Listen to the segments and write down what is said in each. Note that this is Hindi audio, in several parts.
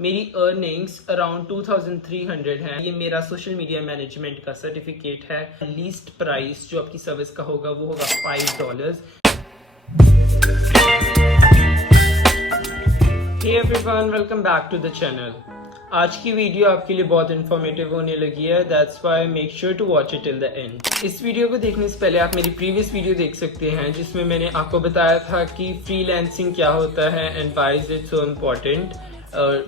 मेरी अर्निंग्स अराउंड 2300 है। ये मेरा सोशल मीडिया मैनेजमेंट का सर्टिफिकेट है। लीस्ट प्राइस जो आपकी सर्विस का होगा वो होगा $5। Hey everyone, welcome back to the channel. आज की वीडियो आपके लिए बहुत इंफॉर्मेटिव होने लगी है। That's why make sure to watch it till the end. इस वीडियो को देखने से पहले आप मेरी प्रीवियस वीडियो देख सकते हैं जिसमें मैंने आपको बताया था कि फ्रीलांसिंग क्या होता है and why is it so important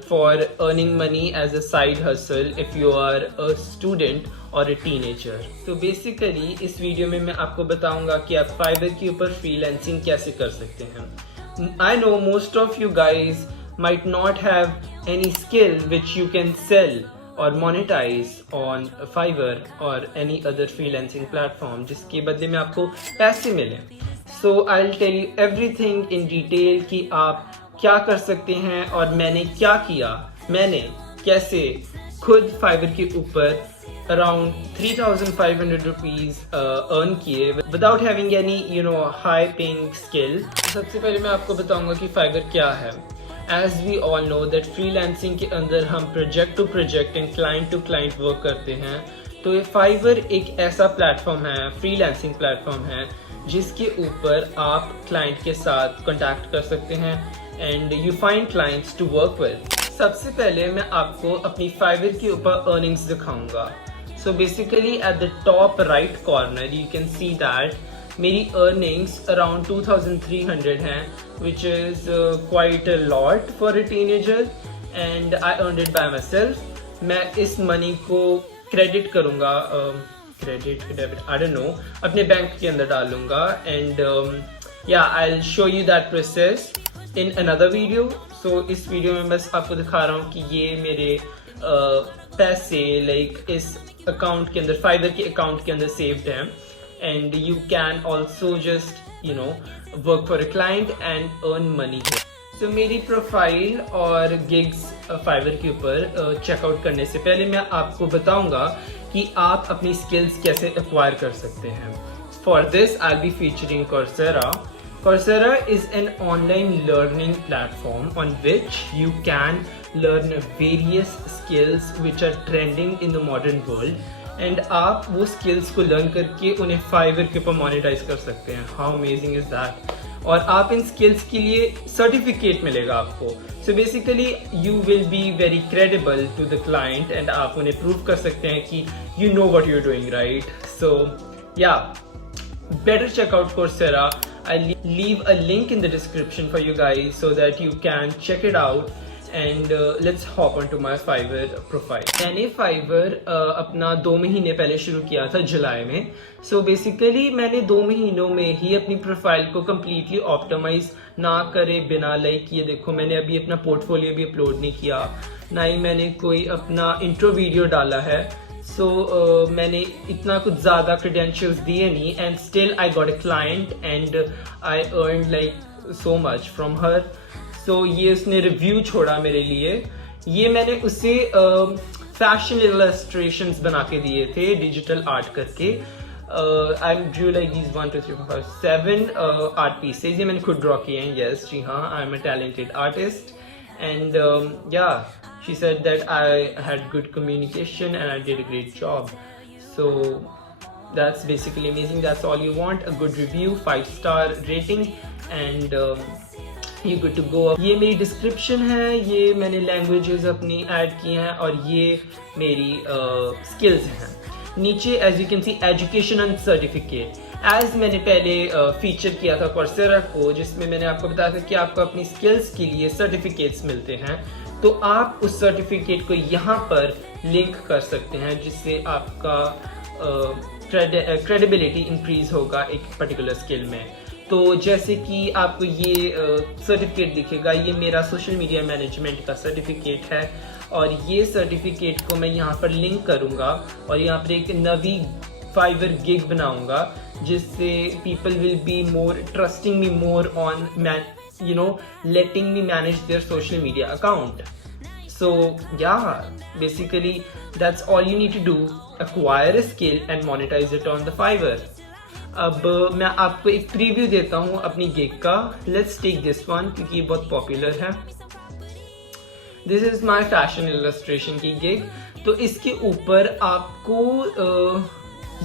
for earning money as a side hustle if you are a student or a teenager. तो बेसिकली इस वीडियो में मैं आपको बताऊंगा कि आप फाइवर के ऊपर फ्रीलांसिंग कैसे कर सकते हैं। I know most of you guys might not have any skill which you can sell or monetize on Fiverr or any other freelancing platform जिसके बदले में आपको पैसे मिले। So I'll tell you everything in detail कि आप क्या कर सकते हैं और मैंने क्या किया। मैंने कैसे खुद फाइवर के ऊपर around 3,500 rupees earn किए without having any high paying skill। सबसे पहले मैं आपको बताऊंगा कि फाइवर क्या है। As we all know that freelancing के अंदर हम project to project and client to client work करते हैं। तो ये फाइवर एक ऐसा प्लेटफॉर्म है, फ्रीलांसिंग प्लेटफॉर्म है जिसके ऊपर आप क्लाइंट के साथ कांटेक्ट कर सकते हैं and you find clients to work with. सबसे पहले मैं आपको अपनी फाइवर के ऊपर अर्निंग्स दिखाऊंगा। So basically at the top right corner you can see that मेरी अर्निंग्स अराउंड 2300 हैं which is quite a lot for a teenager and I earned it by myself। मैं इस मनी को क्रेडिट करूँगा, credit debit I don't know, अपने बैंक के अंदर डालूंगा and I'll show you that process in another video। so इस वीडियो में बस आपको दिखा रहा हूँ कि ये मेरे पैसे लाइक इस अकाउंट के अंदर, फाइवर के अकाउंट के अंदर सेव्ड हैं and you can also just work for a client and earn money here। so मेरी प्रोफाइल और गिग्स फाइवर के ऊपर चेकआउट करने से पहले मैं आपको बताऊंगा कि आप अपनी स्किल्स कैसे एक्वायर कर सकते हैं। For this I B featuring Coursera। Coursera is an online learning platform on which you can learn various skills which are trending in the modern world and आप वो स्किल्स को लर्न करके उन्हें फाइवर के ऊपर मोनेटाइज कर सकते हैं। How amazing is that. और आप इन स्किल्स के लिए सर्टिफिकेट मिलेगा आपको। So basically you will be very credible to the client and आप उन्हें प्रूव कर सकते हैं कि you know what you are doing right. So better check out Coursera। I'll leave a link in the description for you guys so that you can check it out and let's hop onto my Fiverr profile। मैंने Fiverr अपना 2 महीने पहले शुरू किया था जुलाई में। so basically मैंने 2 महीनों में ही अपनी प्रोफाइल को completely ऑप्टिमाइज ना करे बिना लाइक ये देखो मैंने अभी अपना पोर्टफोलियो भी अपलोड नहीं किया, ना ही मैंने कोई अपना इंट्रो वीडियो डाला है। मैंने इतना कुछ ज़्यादा क्रेडेंशियल्स दिए नहीं and still I got a client and I earn like so much from her. ये उसने रिव्यू छोड़ा मेरे लिए। ये मैंने उसे फैशन इलस्ट्रेशंस बना के दिए थे डिजिटल आर्ट करके। I drew like these 1 2 3 4 5 7 art pieces. ये मैंने खुद ड्रॉ किए हैं। यस जी हाँ, I am a talented artist and she said that I had good communication and I did a great job। so that's basically amazing। that's all you want, a good review, 5-star rating and you good to go। ये मेरी डिस्क्रिप्शन है, ये मैंने लैंग्वेजेस अपनी ऐड की हैं और ये मेरी स्किल्स हैं। नीचे as you can see education and certificate. As मैंने पहले फीचर किया था Coursera को जिसमें मैंने आपको बताया था कि आपको अपनी स्किल्स के लिए सर्टिफिकेट्स मिलते हैं, तो आप उस सर्टिफिकेट को यहाँ पर लिंक कर सकते हैं जिससे आपका क्रेडिबिलिटी इंक्रीज होगा एक पर्टिकुलर स्किल में। तो जैसे कि आपको ये सर्टिफिकेट दिखेगा, ये मेरा सोशल मीडिया मैनेजमेंट का सर्टिफिकेट है और ये सर्टिफिकेट को मैं यहाँ पर लिंक करूँगा और यहाँ पर एक नवी फाइवर गिग बनाऊँगा जिससे people will be more trusting me more on letting me manage their social media account। so basically that's all you need to do, acquire a skill and monetize it on the Fiverr। अब मैं आपको एक प्रीव्यू देता हूँ अपनी गिग का। लेट्स टेक दिस वन क्योंकि ये बहुत पॉपुलर है। This is my fashion illustration की गिग। तो इसके ऊपर आपको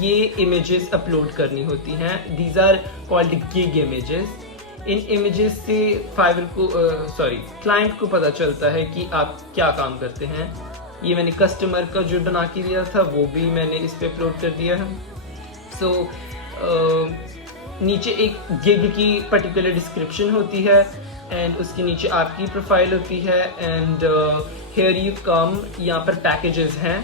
ये इमेजेस अपलोड करनी होती हैं। These are called gig images. इन इमेजेस से फाइवर को क्लाइंट को पता चलता है कि आप क्या काम करते हैं। ये मैंने कस्टमर का जो बना के दिया था वो भी मैंने इस पे अपलोड कर दिया है। सो नीचे एक गिग की पर्टिकुलर डिस्क्रिप्शन होती है एंड उसके नीचे आपकी प्रोफाइल होती है एंड हियर यू कम, यहाँ पर पैकेजेस हैं।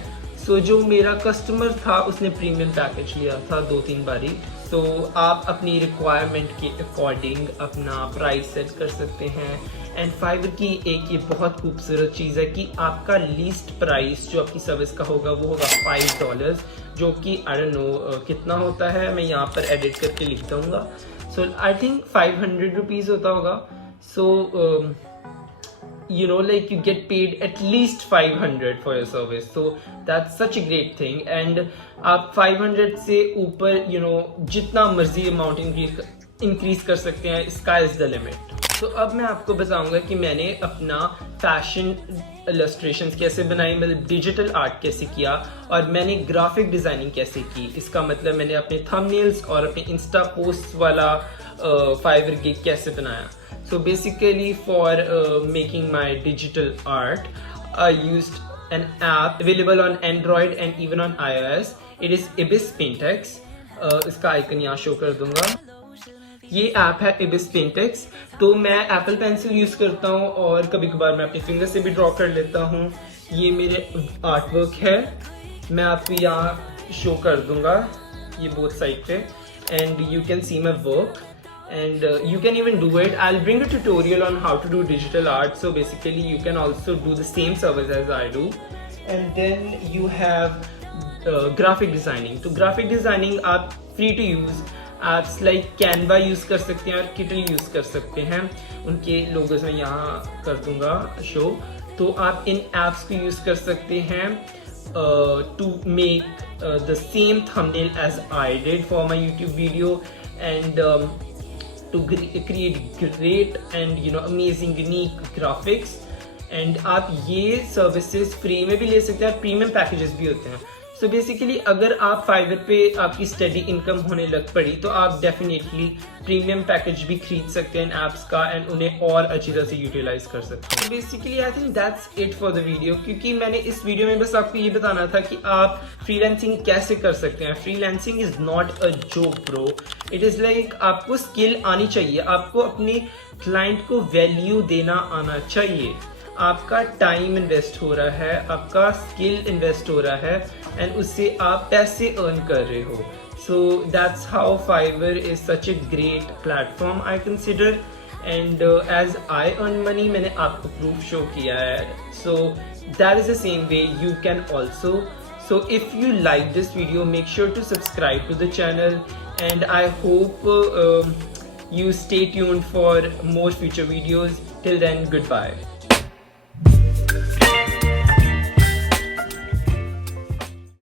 सो जो मेरा कस्टमर था उसने प्रीमियम पैकेज लिया था 2-3 बारी। तो आप अपनी रिक्वायरमेंट के अकॉर्डिंग अपना प्राइस सेट कर सकते हैं। एंड फाइवर की एक ये बहुत खूबसूरत चीज़ है कि आपका लीस्ट प्राइस जो आपकी सर्विस का होगा वो होगा $5, जो कि आई डोंट नो कितना होता है, मैं यहाँ पर एडिट करके लिख दूँगा। सो आई थिंक 500 रुपीज़ होता होगा। सो you know, like you get paid at least 500 for your service, so that's such a great thing। and आप 500 से ऊपर you know जितना मर्जी अमाउंट इंक्रीज कर सकते हैं, sky is the limit। तो अब मैं आपको बताऊंगा कि मैंने अपना फैशन इलस्ट्रेशंस कैसे बनाई, मतलब डिजिटल आर्ट कैसे किया और मैंने ग्राफिक डिजाइनिंग कैसे की। इसका मतलब मैंने अपने थंबनेल्स और अपने इंस्टा पोस्ट वाला फाइवर गिग कैसे बनाया। So basically for making my digital art, I used an app available on Android and even on iOS. It is Ibis Paintex। इसका आइकन यहाँ शो कर दूंगा। ये ऐप है Ibis Paintex। तो मैं एप्पल पेंसिल यूज करता हूँ और कभी कभार मैं अपने फिंगर से भी ड्रॉ कर लेता हूँ। ये मेरे आर्ट वर्क है, मैं आपको यहाँ शो कर दूंगा ये बोथ साइड पे and you can C my work. And you can even do it. I'll bring a tutorial on how to do digital art, so basically you can also do the same service as I do। And then you have graphic designing। तो graphic designing आप free to use apps like Canva use कर सकते हैं और Kittl यूज कर सकते हैं। उनके लोगोस मैं यहाँ कर दूंगा शो। तो आप इन apps को यूज कर सकते हैं to make the same thumbnail as I did for my YouTube video and to create great and you know amazing unique graphics। and आप ये सर्विसेज फ्री में भी ले सकते हैं, प्रीमियम पैकेजेस भी होते हैं। सो बेसिकली अगर आप फाइवर पे आपकी स्टडी इनकम होने लग पड़ी तो आप डेफिनेटली प्रीमियम पैकेज भी खरीद सकते हैं इन ऐप्स का एंड उन्हें और अच्छी तरह से यूटिलाइज कर सकते हैं। Basically I think that's it for the video, क्योंकि मैंने इस वीडियो में बस आपको ये बताना था कि आप फ्रीलांसिंग कैसे कर सकते हैं। Freelancing is not a joke bro, it is like आपको स्किल आनी चाहिए, आपको अपने क्लाइंट को वैल्यू देना आना चाहिए। आपका टाइम इन्वेस्ट हो रहा है, आपका स्किल इन्वेस्ट हो रहा है एंड उससे आप पैसे अर्न कर रहे हो। So that's how Fiverr is such a great platform I consider and as I earn money मैंने आपको प्रूफ शो किया है। So that is the same way you can also. So if you like this video, make sure to subscribe to the channel and I hope you stay tuned for more future videos. Till then, goodbye.